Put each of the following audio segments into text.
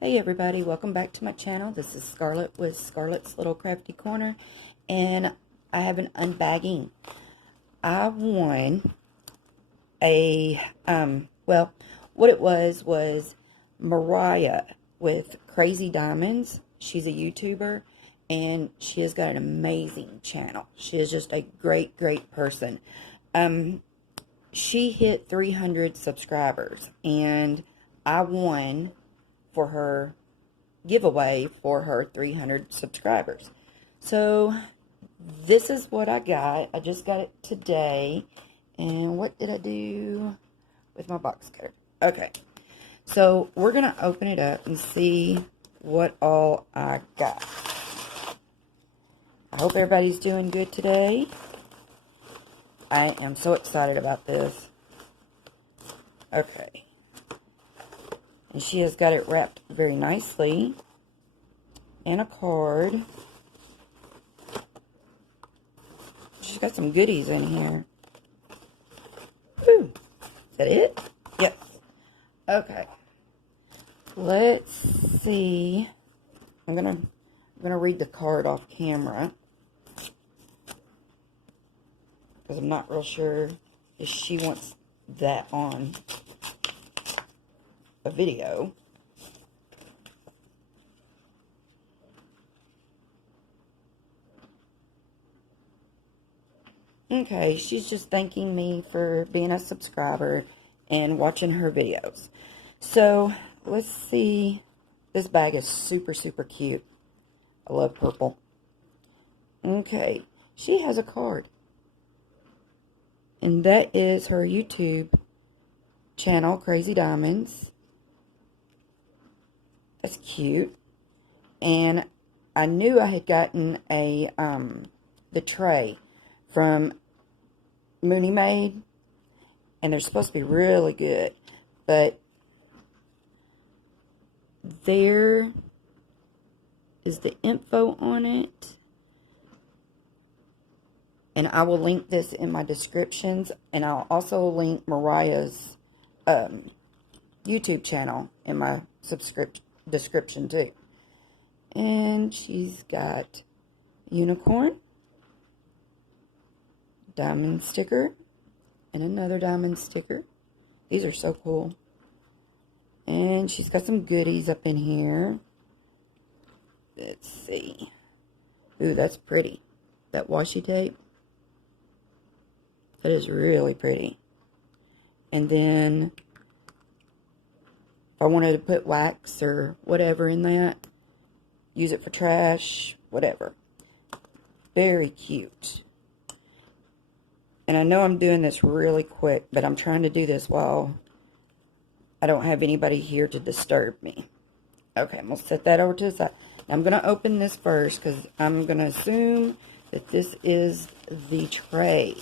Hey everybody, welcome back to my channel. This is Scarlett with Scarlett's Little Crafty Corner, and I have an unbagging. I won a, well, what it was Mariah with Crazy Diamonds. She's a YouTuber, and she has got an amazing channel. She is just a great person. She hit 300 subscribers, and I won for her giveaway for her 300 subscribers. So this is what I got. I just got it today. And what did I do with my box cutter? Okay, so we're gonna open it up and see what all I got. I hope everybody's doing good today. I am so excited about this. Okay. And she has got it wrapped very nicely. And a card. She's got some goodies in here. Ooh. Is that it? Yep. Okay. Let's see. I'm gonna read the card off camera, because I'm not real sure if she wants that on a video. Okay, she's just thanking me for being a subscriber and watching her videos. So, let's see. This bag is super cute. I love purple. Okay, she has a card. And that is her YouTube channel, Crazy Diamonds. That's cute. And I knew I had gotten a the tray from Munimade, and they're supposed to be really good, but there is the info on it, and I will link this in my descriptions, and I'll also link Mariah's YouTube channel in my description too. And she's got unicorn, diamond sticker, and another diamond sticker. These are so cool. And she's got some goodies up in here. Let's see. Ooh, that's pretty. That washi tape. That is really pretty. And then if I wanted to put wax or whatever in that, use it for trash, whatever. Very cute. And I know I'm doing this really quick, but I'm trying to do this while I don't have anybody here to disturb me. Okay, I'm going to set that over to the side. Now I'm going to open this first, because I'm going to assume that this is the tray.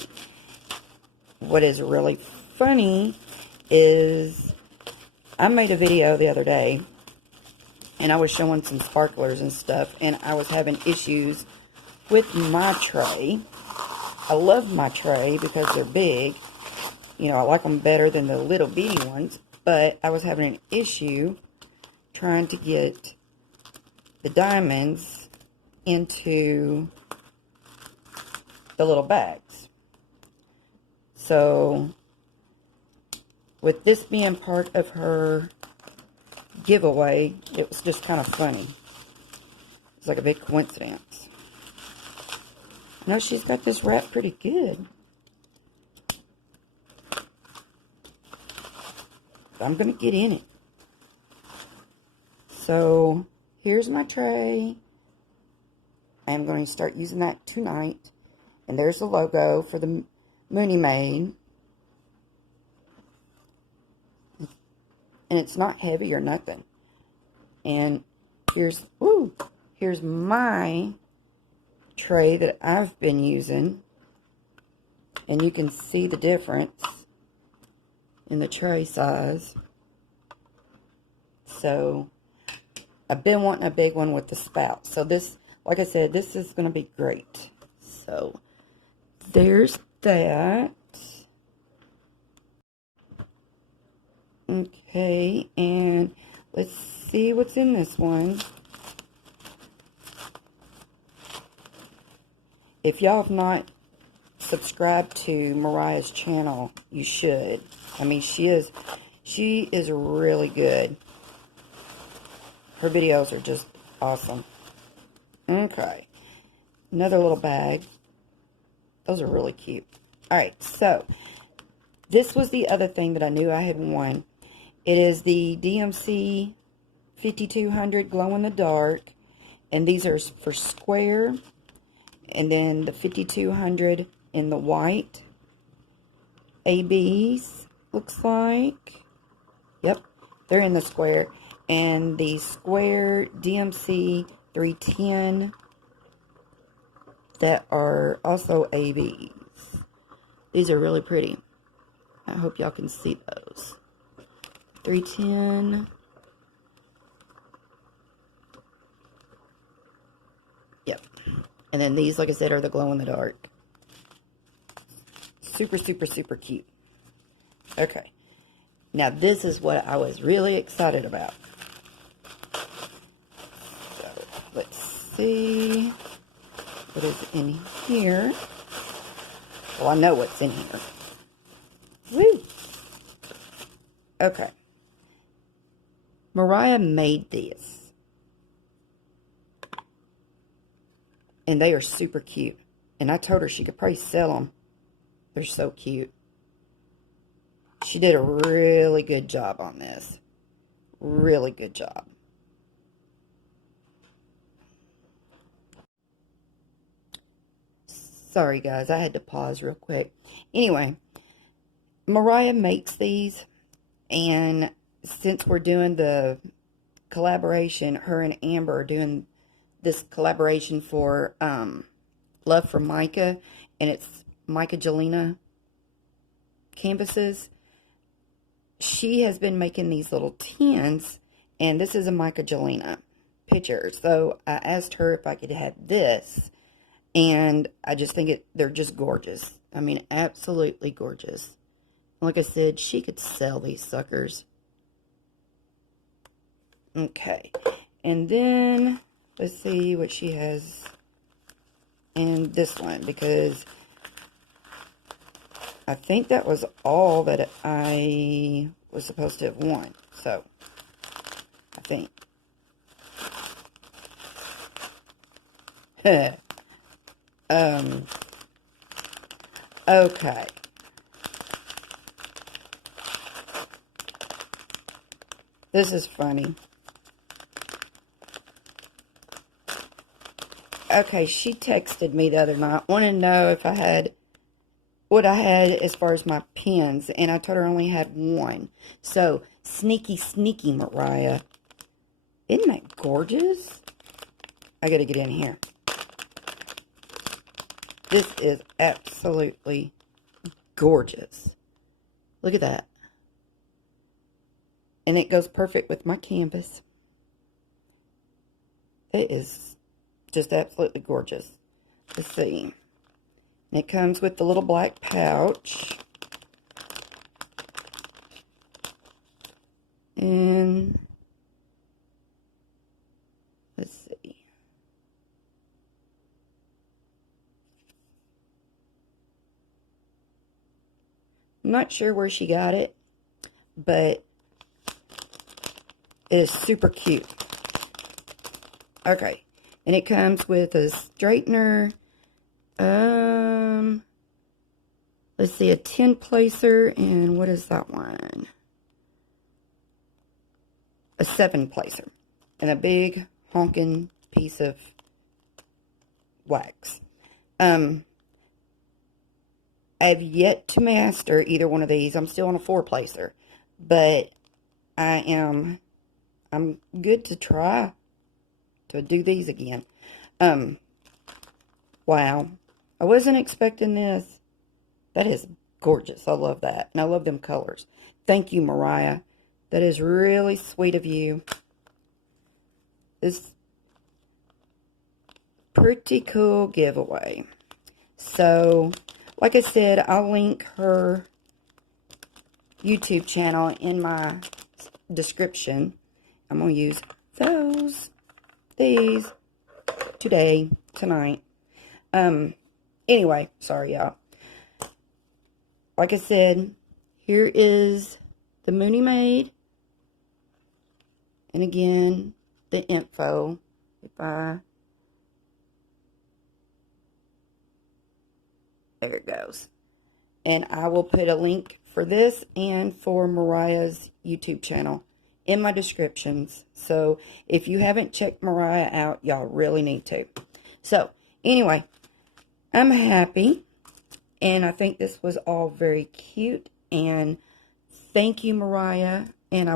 What is really funny is I made a video the other day, and I was showing some sparklers and stuff, and I was having issues with my tray. I love my tray because they're big. You know, I like them better than the little bitty ones, but I was having an issue trying to get the diamonds into the little bags. So, with this being part of her giveaway, it was just kind of funny. It's like a big coincidence. I know she's got this wrapped pretty good. I'm going to get in it. So, here's my tray. I'm going to start using that tonight. And there's the logo for the Munimade. And it's not heavy or nothing. And here's my tray that I've been using. And you can see the difference in the tray size. So, I've been wanting a big one with the spout. So this, like I said, this is going to be great. So, there's that. Okay, and let's see. see what's in this one. If y'all have not subscribed to Mariah's channel, you should. I mean, she is really good. Her videos are just awesome. Okay. Another little bag. Those are really cute. Alright, so this was the other thing that I knew I had won. It is the DMC 5200 glow in the dark. And these are for square. And then the 5200 in the white. ABs, looks like. Yep, they're in the square. And the square DMC 310 that are also ABs. These are really pretty. I hope y'all can see those. 310. Yep. And then these, like I said, are the glow in the dark. Super, super, super cute. Okay. Now, this is what I was really excited about. So, let's see what is in here. Well, I know what's in here. Woo! Okay. Mariah made these. And they are super cute. And I told her she could probably sell them. They're so cute. She did a really good job on this. Really good job. Sorry, guys. I had to pause real quick. Anyway, Mariah makes these. And since we're doing the collaboration, her and Amber are doing this collaboration for Love from Micah. And it's Micah Jelena canvases. She has been making these little tins, and this is a Micah Jelena picture. So I asked her if I could have this, and I just think they're just gorgeous. I mean, absolutely gorgeous. Like I said, she could sell these suckers. Okay, and then let's see what she has in this one, because I think that was all that I was supposed to have won. So, I think. Okay. This is funny. Okay, she texted me the other night, wanted to know if I had what I had as far as my pins, and I told her I only had one. So, sneaky, sneaky Mariah. Isn't that gorgeous? I gotta get in here. This is absolutely gorgeous. Look at that. And it goes perfect with my canvas. It is just absolutely gorgeous. Let's see. And it comes with the little black pouch. And let's see. I'm not sure where she got it, but it is super cute. Okay. And it comes with a straightener. Let's see, a 10 placer, and what is that one? A 7 placer, and a big honking piece of wax. I have yet to master either one of these. I'm still on a 4 placer, but I'm good to try to do these again. Wow. I wasn't expecting this. That is gorgeous. I love that. And I love them colors. Thank you, Mariah. That is really sweet of you. This pretty cool giveaway. So, like I said, I'll link her YouTube channel in my description. I'm going to use these today, tonight. Anyway, sorry y'all. Like I said, here is the Munimade. And again, the info. There it goes. And I will put a link for this and for Mariah's YouTube channel in my descriptions. So if you haven't checked Mariah out, y'all really need to. So anyway, I'm happy. And I think this was all very cute. And thank you, Mariah. And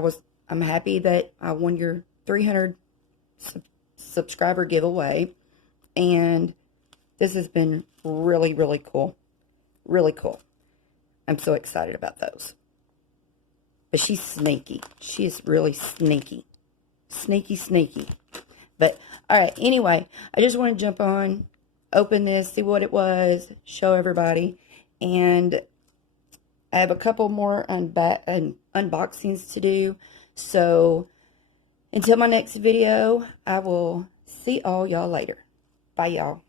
I'm happy that I won your 300 subscriber giveaway. And this has been really, really cool. Really cool. I'm so excited about those. But she's sneaky. She is really sneaky. Sneaky, sneaky. But, alright, anyway, I just want to jump on, open this, see what it was, show everybody. And I have a couple more unboxings to do. So, until my next video, I will see all y'all later. Bye, y'all.